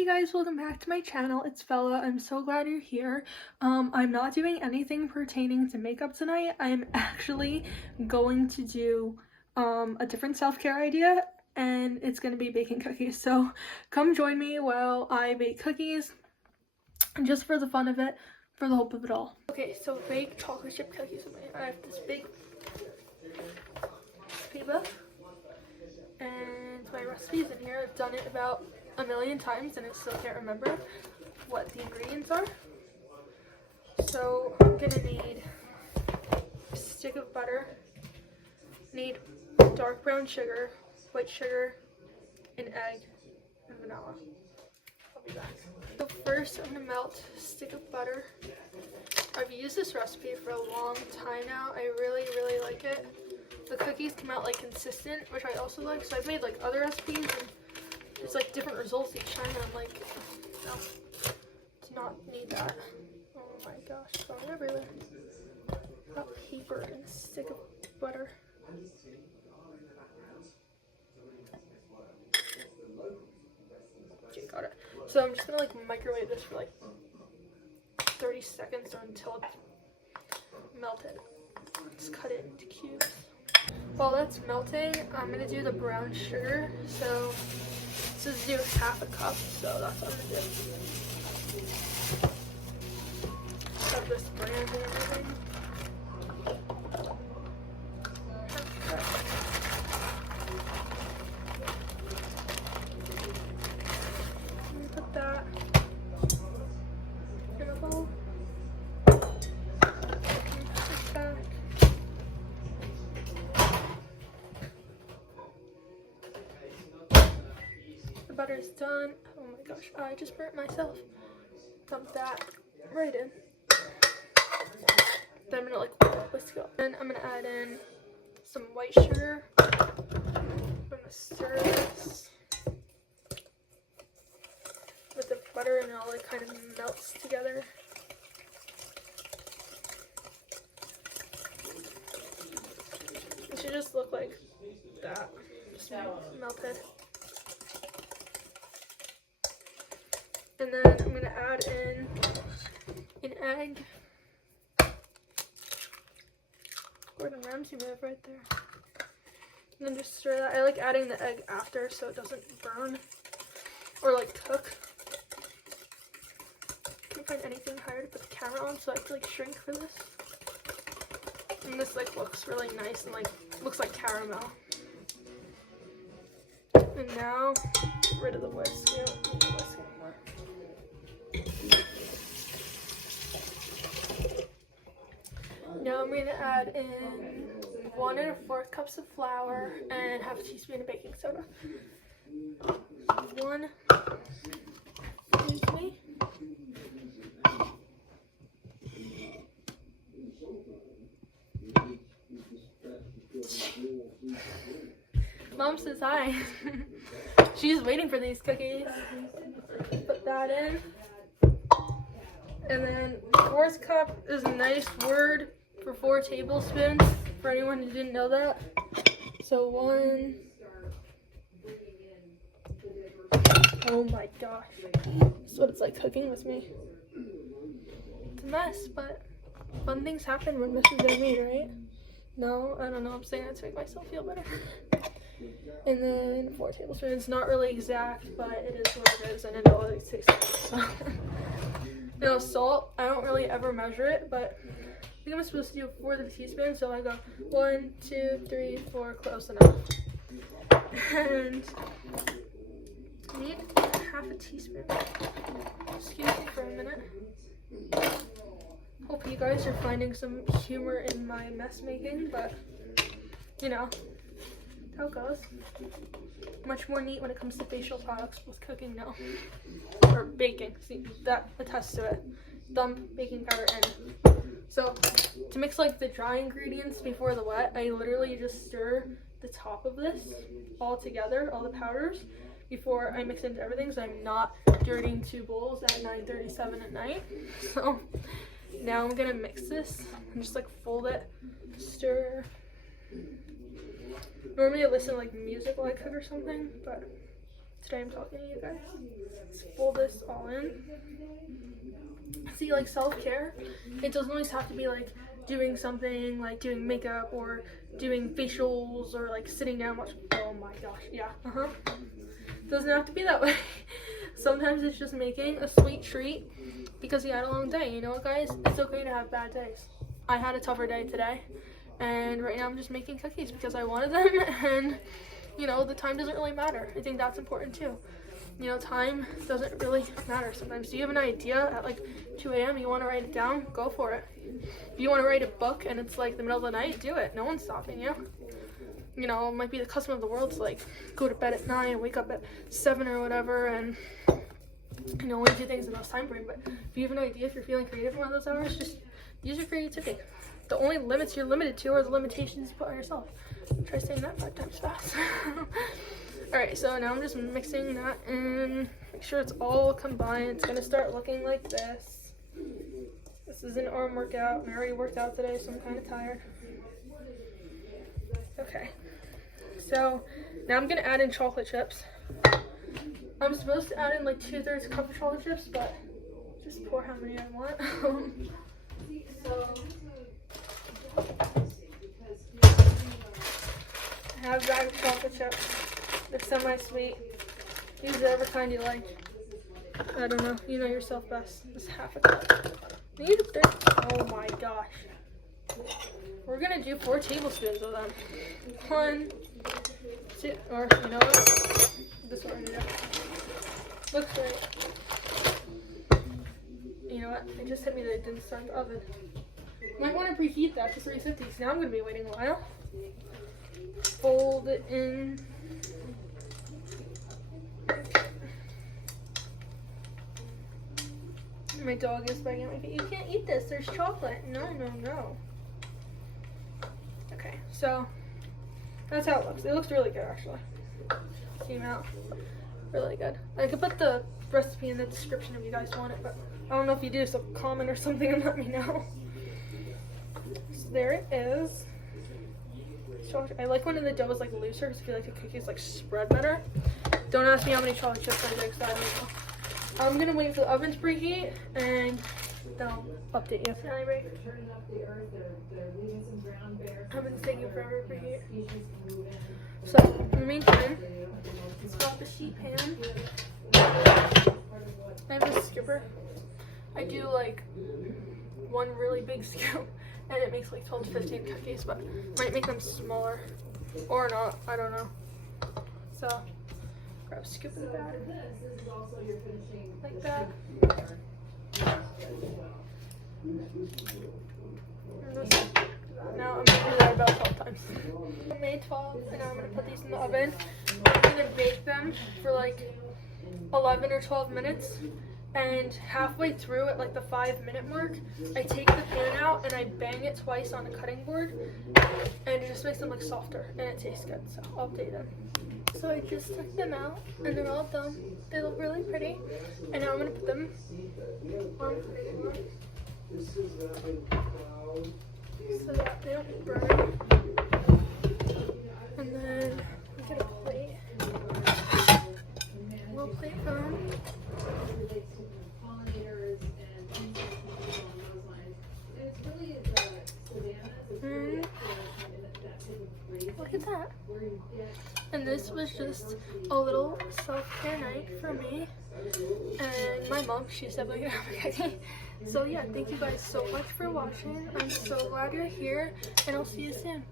Hey guys, welcome back to my channel. It's Bella. I'm so glad you're here. I'm not doing anything pertaining to makeup tonight. I'm actually going to do a different self-care idea, and it's going to be baking cookies. So come join me while I bake cookies, just for the fun of it, for the hope of it all. Okay, so bake chocolate chip cookies. I have this big paper, and my recipe's in here. I've done it about a million times and I still can't remember what the ingredients are. So I'm gonna need a stick of butter, need dark brown sugar, white sugar, an egg, and vanilla. I'll be back. So first I'm gonna melt a stick of butter. I've used this recipe for a long time now. I really like it. The cookies come out like consistent, which I also like. So I've made like other recipes and there's like different results each time, and I'm like, no, do not need that. Oh my gosh, it's going everywhere. Got paper and a stick of butter. Okay, got it. So I'm just gonna like microwave this for like 30 seconds or until it's melted. Just cut it into cubes. While that's melting, I'm gonna do the brown sugar. So this is do half a cup, so that's what I'm gonna do. Have this brand and everything. Put that in a bowl. Put that. The butter's done. Oh my gosh, I just burnt myself. Dump that right in. Then I'm gonna like whisk it up. Then I'm gonna add in some white sugar. I'm gonna stir this with the butter and it all like kind of melts together. It should just look like that. Just melted. And then I'm gonna add in an egg. Gordon Ramsay move right there. And then just stir that. I like adding the egg after so it doesn't burn or like cook. Can't find anything higher to put the camera on, so I have to like shrink for this. And this like looks really nice and like looks like caramel. And now get rid of the whisk. We don't need the whisk anymore. Now I'm going to add in 1 1/4 cups of flour and half a teaspoon of baking soda. 1, excuse me. Mom says hi. She's waiting for these cookies. Put that in. And then 1/4 cup is a nice word for 4 tablespoons, for anyone who didn't know that. So 1. Oh my gosh. That's what it's like cooking with me. It's a mess, but fun things happen when messes are made, right? No, I don't know. I'm saying that to make myself feel better. And then 4 tablespoons. Not really exact, but it is what it is, and it always tastes good. So. You know, salt, I don't really ever measure it, but I think I'm supposed to do 1/4 teaspoon, so I go 1, 2, 3, 4, close enough. And I need half a teaspoon. Excuse me for a minute. Hope you guys are finding some humor in my mess making, but you know, that's how it goes. Much more neat when it comes to facial products with cooking now. Or baking. See, that attests to it. Dump baking powder in. So, to mix like the dry ingredients before the wet, I literally just stir the top of this all together, all the powders, before I mix into everything, so I'm not dirtying 2 bowls at 9:37 at night. So, now I'm gonna mix this and just like fold it, stir. Normally I listen to like music while I cook or something, but today I'm talking to you guys. Let's fold this all in. See, like self-care, it doesn't always have to be like doing something like doing makeup or doing facials or like sitting down watching. Oh my gosh, yeah, doesn't have to be that way. Sometimes it's just making a sweet treat because you had a long day. You know what, guys? It's okay to have bad days. I had a tougher day today, and right now I'm just making cookies because I wanted them, and you know, the time doesn't really matter. I think that's important too. You know, time doesn't really matter sometimes. Do you have an idea at like 2 a.m. you want to write it down? Go for it. If you want to write a book and it's like the middle of the night, do it. No one's stopping you. You know, it might be the custom of the world to like go to bed at 9 and wake up at 7 or whatever, and you know, only do things in those time frame. But if you have an idea, if you're feeling creative in one of those hours, just use your creativity. The only limits you're limited to are the limitations you put on yourself. Try saying that 5 times fast. Alright, so now I'm just mixing that in. Make sure it's all combined. It's gonna start looking like this. This is an arm workout. I already worked out today, so I'm kind of tired. Okay, so now I'm gonna add in chocolate chips. I'm supposed to add in like 2/3 cup of chocolate chips, but just pour how many I want. So I have a bag of chocolate chips. They're semi-sweet. Use whatever kind you like. I don't know. You know yourself best. Just half a cup. Oh my gosh. We're gonna do 4 tablespoons of them. 1, 2, or you know what? This one. Looks great. You know what? It just hit me that it didn't start the oven. Might want to preheat that to 350. So now I'm gonna be waiting a while. Fold it in. My dog is begging at my feet. You can't eat this. There's chocolate. No, no, no. Okay, so that's how it looks. It looks really good, actually. Came out really good. I could put the recipe in the description if you guys want it, but I don't know if you do, so comment or something and let me know. So there it is. I like when the dough is like looser because I feel like the cookies like spread better. Don't ask me how many chocolate chips I did because I don't know. I'm gonna wait for the oven to preheat and then I'll update you. Oven's taking forever to preheat. So in the meantime, let's go off the sheet pan. I have a skipper. I do like 1 really big scoop and it makes like 12 to 15 cookies, but might make them smaller or not, I don't know. So grab a scoop of that, like that. Now I'm gonna do that about 12 times. I made 12 and now I'm gonna put these in the oven. I'm gonna bake them for like 11 or 12 minutes. And halfway through at like the 5-minute mark, I take the pan out and I bang it twice on the cutting board, and it just makes them look softer and it tastes good. So I'll update them. So I just took them out and they're all done. They look really pretty. And now I'm gonna put them on so that they don't burn. And then we get a plate. We'll plate them. Look at that. And this was just a little self-care night for me and my mom. She's definitely gonna have a cookie. So yeah, thank you guys so much for watching. I'm so glad you're here and I'll see you soon.